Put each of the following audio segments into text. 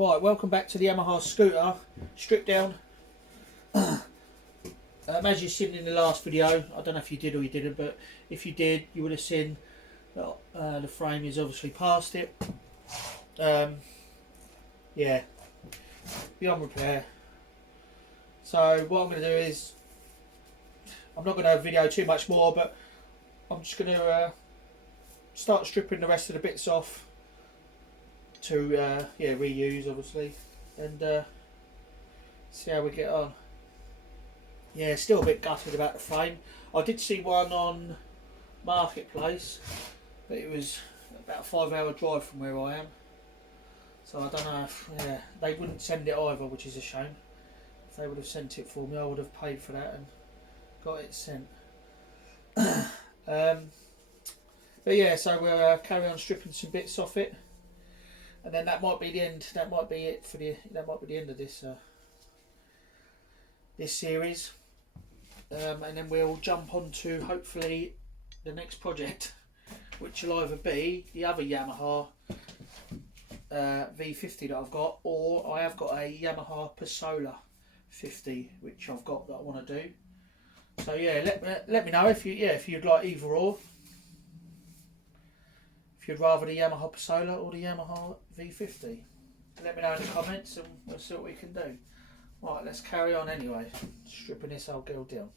Right, welcome back to the Yamaha scooter, stripped down. As you've seen in the last video, I don't know if you did or you didn't, but if you did, you would have seen that the frame is obviously past it. Yeah, beyond repair. So what I'm going to do is, I'm not going to video too much more, but I'm just going to start stripping the rest of the bits off to yeah, reuse obviously, and see how we get on. Yeah, still a bit gutted about the frame. I did see one on Marketplace, but it was about a 5-hour drive from where I am. So I don't know if, yeah, they wouldn't send it either, which is a shame. If they would have sent it for me, I would have paid for that and got it sent. But yeah, so we'll carry on stripping some bits off it, and then that might be the end. That might be it for the. That might be the end of this this series. And then we'll jump on to hopefully the next project, which will either be the other Yamaha V50 that I've got, or I have got a Yamaha Pasola 50 which I've got that I want to do. So yeah, let me know if you'd like either or. If you'd rather the Yamaha Pasola or the Yamaha V50, let me know in the comments and we'll see what we can do. Right, let's carry on anyway, stripping this old girl down.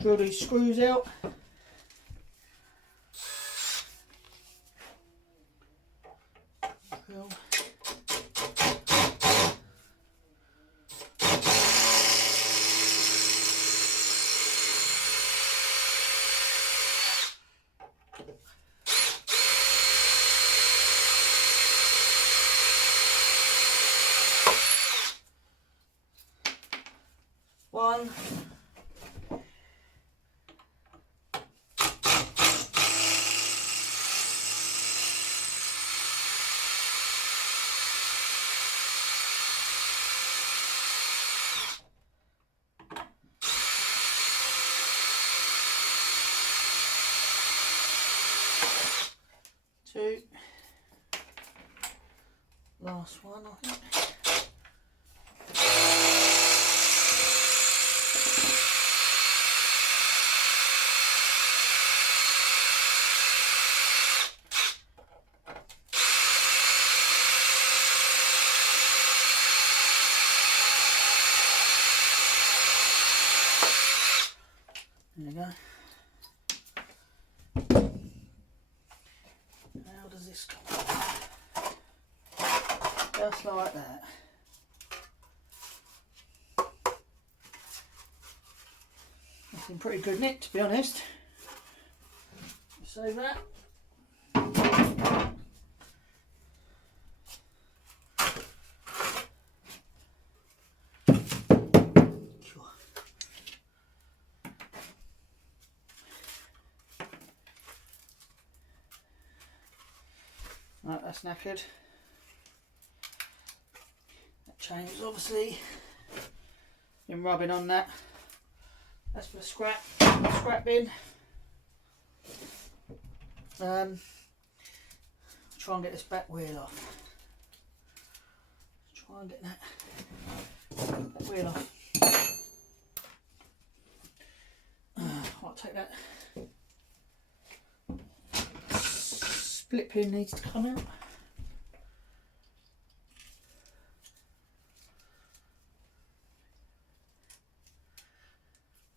Drill these screws out. Drill. One. Two. Last one, I think. There we go. How does this come? Just like that. Looking pretty good, Nick, to be honest. Save that. Right, that's knackered. That chain is obviously been rubbing on that. That's for the scrap bin. Try and get this back wheel off. Try and get that wheel off. I'll take that. Split pin needs to come out.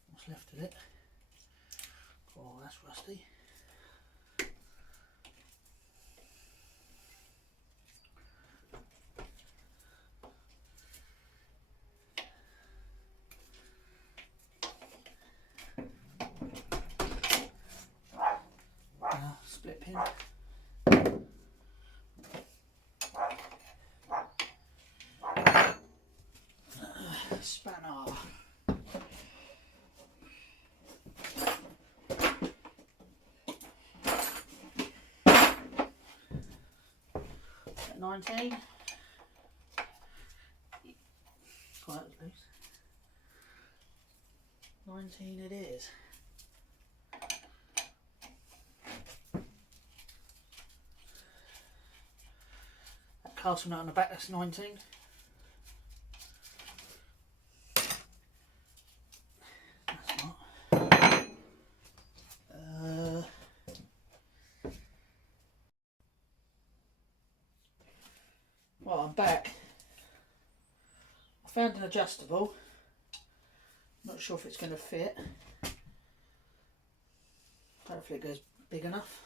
What's left of it? Oh, that's rusty. split pin. Spanner. 19. Quite loose. 19 it is. That castle nut on the back, that's 19. That's not. Well, I'm back. I found an adjustable. Not sure if it's going to fit. Hopefully it goes big enough.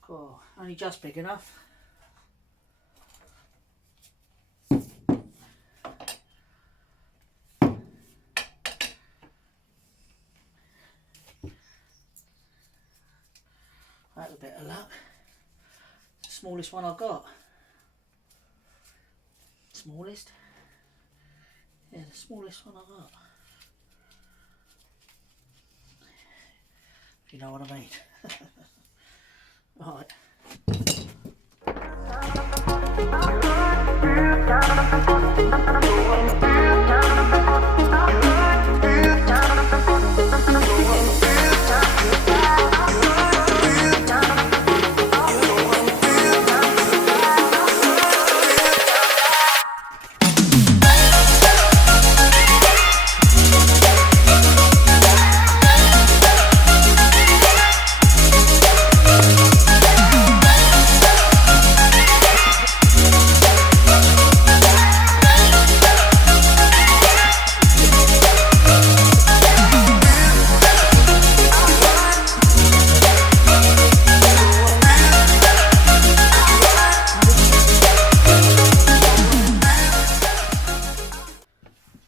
Cool. Only just big enough. That's a bit of luck. It's the smallest one I've got. Smallest? Yeah, the smallest one I've got. If you know what I mean. Right.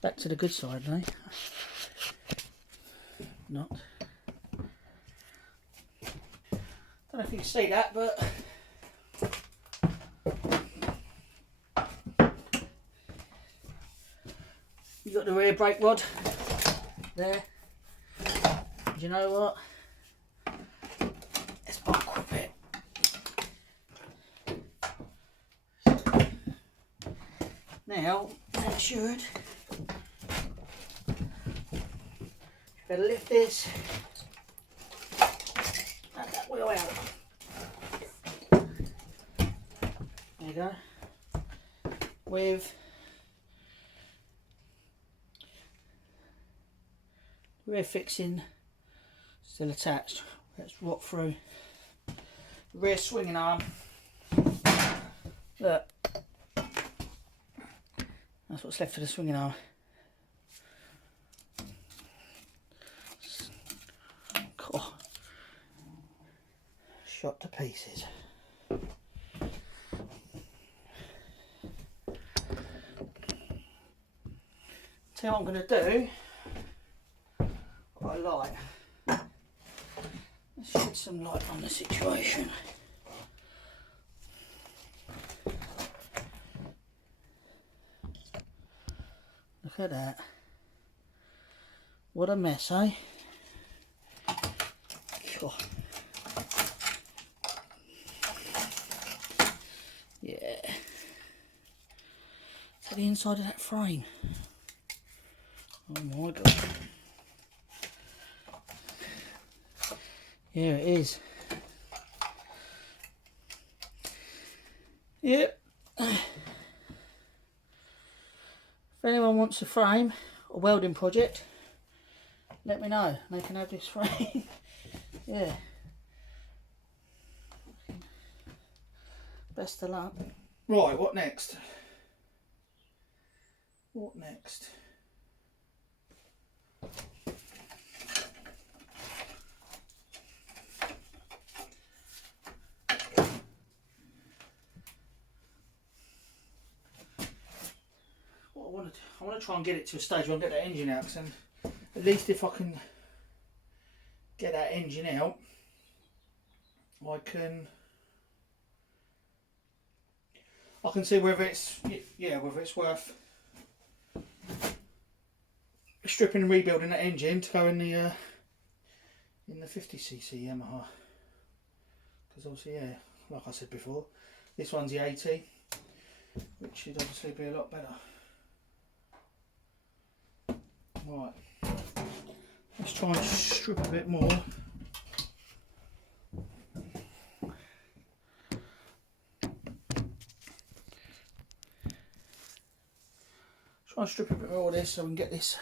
Back to the good side now. Not. Don't know if you can see that, but you got the rear brake rod there. Do you know what? Let's unclip it. Now, that should. Better lift this. And that wheel out. There you go. With rear fixing still attached. Let's rock through the rear swinging arm. Look. That's what's left of the swinging arm. Cool. Shot to pieces. Tell you what I'm going to do. I've got a light. Let's shed some light on the situation. Look at that. What a mess, eh? Cool. Yeah. Is that the inside of that frame? Oh my god. Yeah, it is. Yep. If anyone wants a frame or welding project, let me know. They can have this frame. Yeah. Best of luck. Right, what next? What next? I want to try and get it to a stage where I can get that engine out, because then at least if I can get that engine out, I can see whether it's whether it's worth stripping and rebuilding that engine to go in the 50cc Yamaha. Because obviously, yeah, like I said before, this one's the 80, which should obviously be a lot better. Right, let's try and strip a bit more. Try and strip a bit more of this so we can get this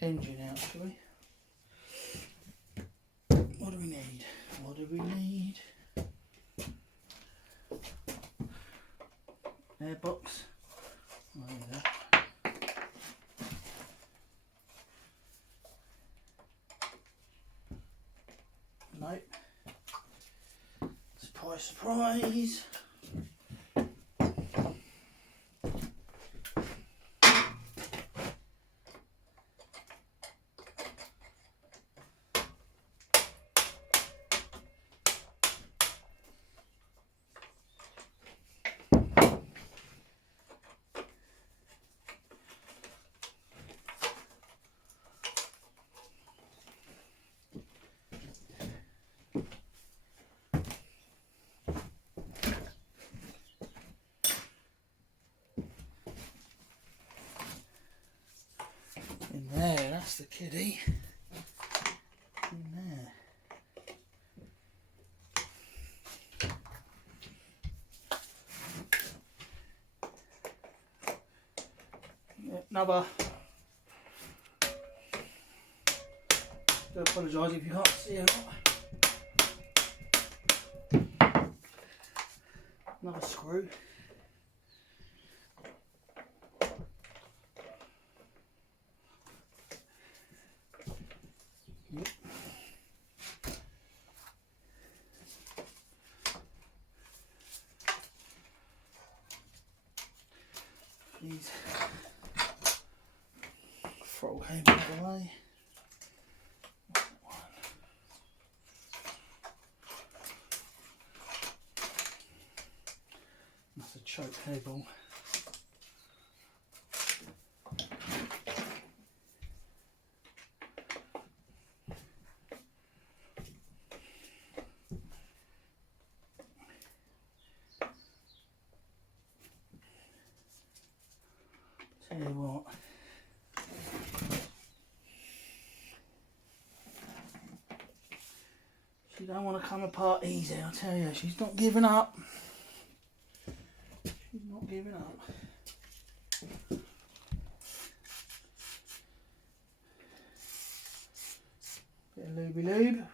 engine out, shall we? What do we need? What do we need? Airbox. Oh, there we go. Nope. Surprise, surprise. In there, that's the kiddie. In there. Yep, another. Do apologise if you can't see it. Another screw. Yep. These throttle cables away. That's a choke cable. Tell you what, she don't want to come apart easy, I'll tell you. She's not giving up. She's not giving up. Bit of looby lube.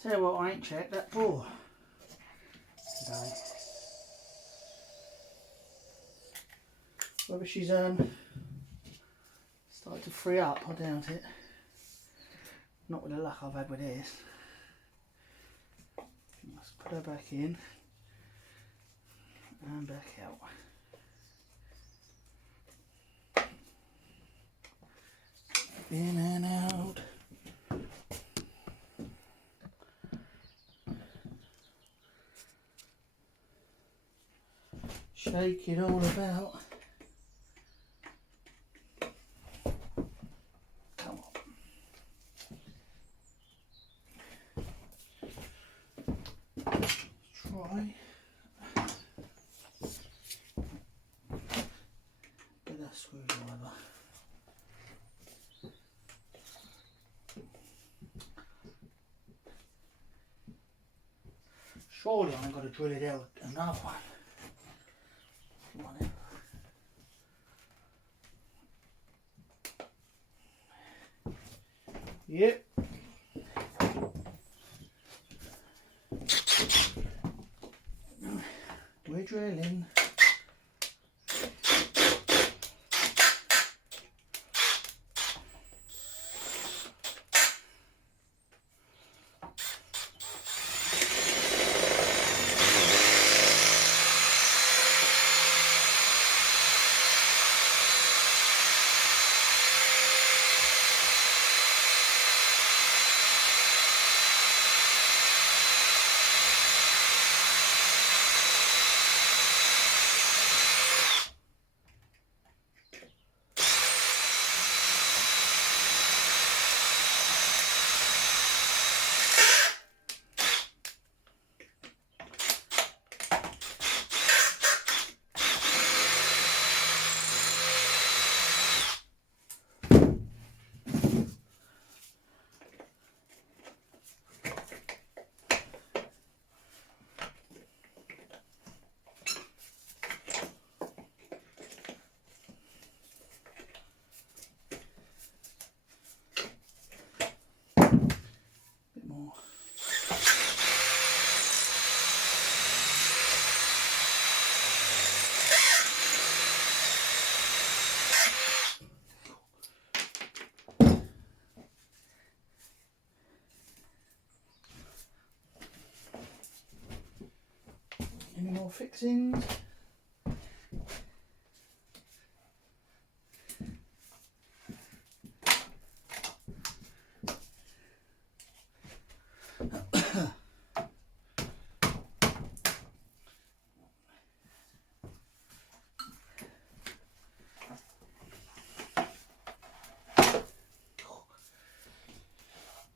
Tell you what, I ain't checked that bore today. Whether she's started to free up, I doubt it. Not with the luck I've had with this. Let's put her back in and back out. In and out. Shake it all about. Come on. Try. Get that screwdriver. Surely I've got to drill it out another one. Yep. We're drilling. Any more fixings?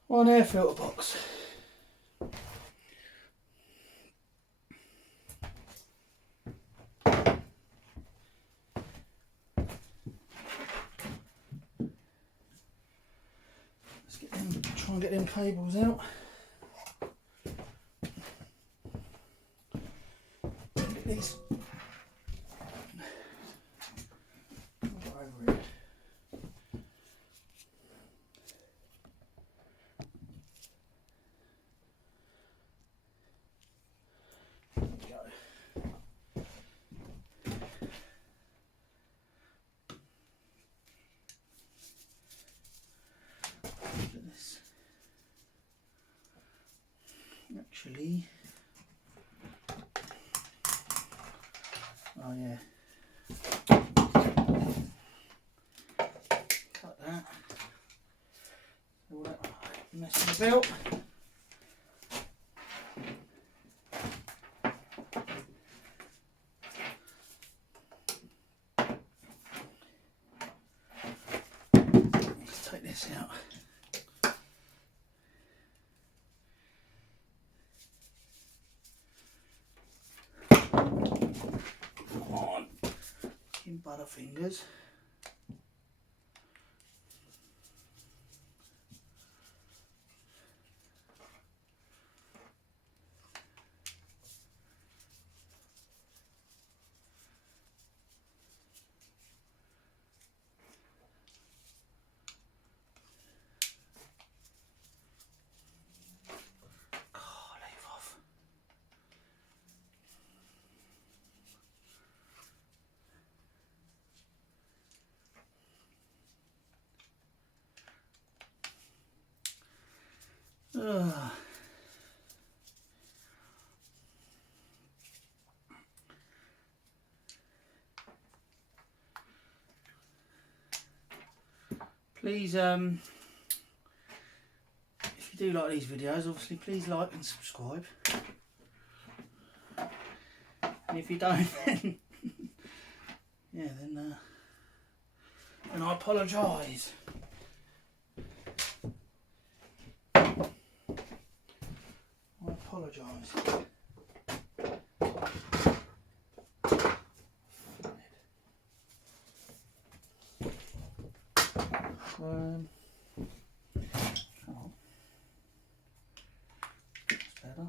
One air filter box. Let's get them, try and get them cables out. Get these over it. Actually, oh yeah, cut that, all that mess in the belt. Let's take this out. Butterfingers. Leave off. Please, if you do like these videos, obviously please like and subscribe. And if you don't, then yeah, then I apologise. I apologise. Come on. That's better.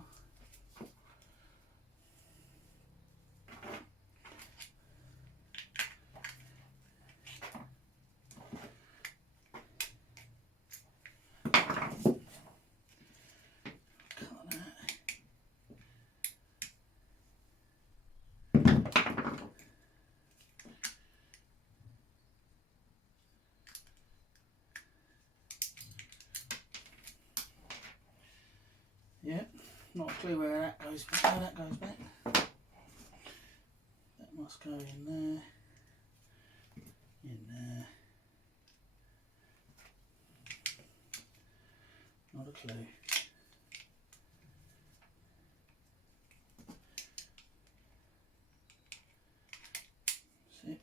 Yeah, not a clue where that goes, but where that goes back. That must go in there, in there. Not a clue. See?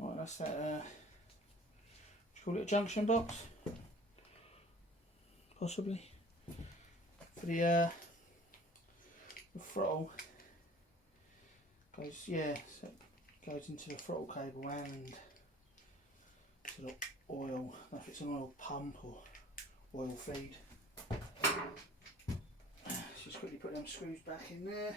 Right, that's that, what do you call it, a junction box? Possibly. For the throttle. Goes, yeah, so it goes into the throttle cable and to the oil. I don't know if it's an oil pump or oil feed. Let's just quickly put them screws back in there.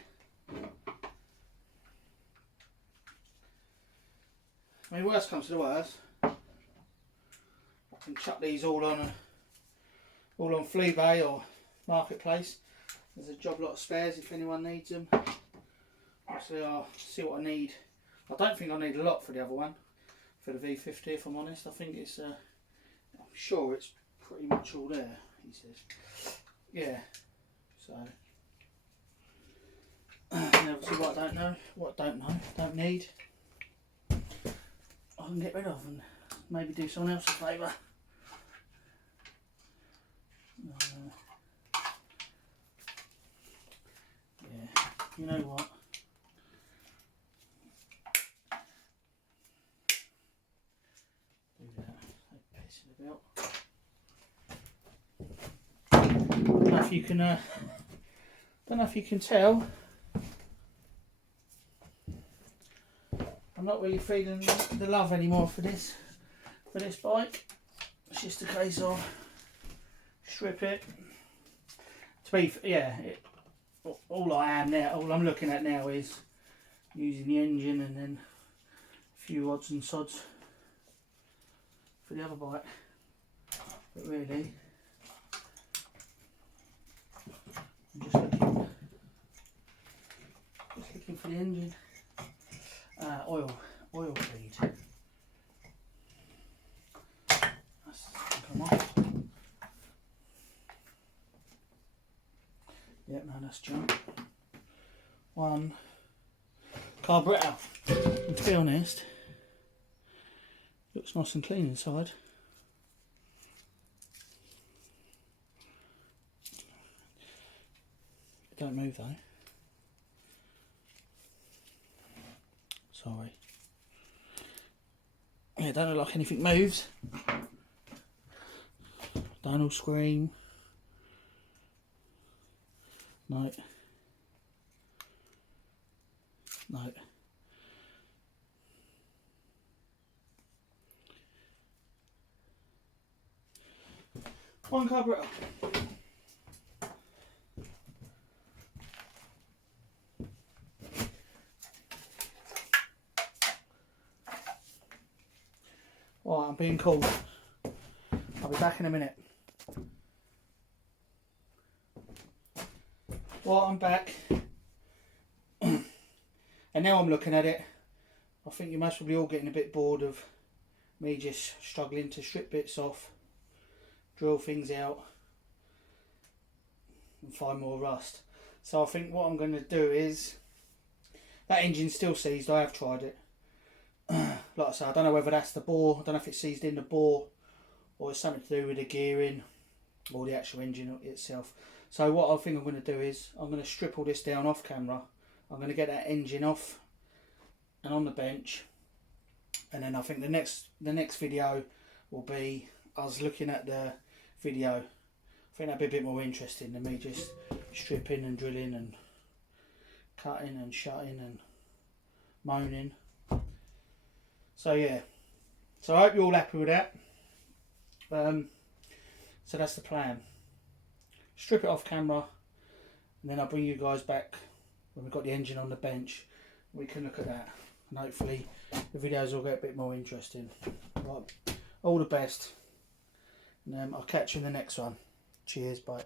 I mean, worst comes to the worst, I can chuck these all on Fleabay or Marketplace. There's a job lot of spares if anyone needs them. obviously I'll see what I need. I don't think I need a lot for the other one, for the V50 if I'm honest. I think it's, I'm sure it's pretty much all there, he says. Yeah, so. And obviously what I don't need, I can get rid of and maybe do someone else a favour. Yeah, you know what? Do that. No pissing about. Don't know if you can. Don't know if you can tell. I'm not really feeling the love anymore for this bike. It's just a case of strip it. To be, yeah, all I'm looking at now is using the engine and then a few odds and sods for the other bike. But really, I'm just looking for the engine. Oil feed. That's come off. Yep, no, that's junk. One carburettor. And to be honest, looks nice and clean inside. It don't move though. Sorry. Yeah, don't look like anything moves. Don't all scream. No. No. One carburettor. Right, I'm being called. I'll be back in a minute. Well, I'm back. And now I'm looking at it. I think you're most probably all getting a bit bored of me just struggling to strip bits off, drill things out and find more rust. So I think what I'm going to do is, that engine's still seized. I have tried it. Like I say, I don't know whether that's the bore. I don't know if it's seized in the bore or it's something to do with the gearing or the actual engine itself. So what I think I'm going to do is I'm going to strip all this down off camera. I'm going to get that engine off and on the bench, and then I think the next video will be us looking at the video. I think that'd be a bit more interesting than me just stripping and drilling and cutting and shutting and moaning. So yeah, so I hope you're all happy with that. So that's the plan. Strip it off camera and then I'll bring you guys back when we've got the engine on the bench. We can look at that and hopefully the videos will get a bit more interesting. Right, all the best, and I'll catch you in the next one. Cheers, bye.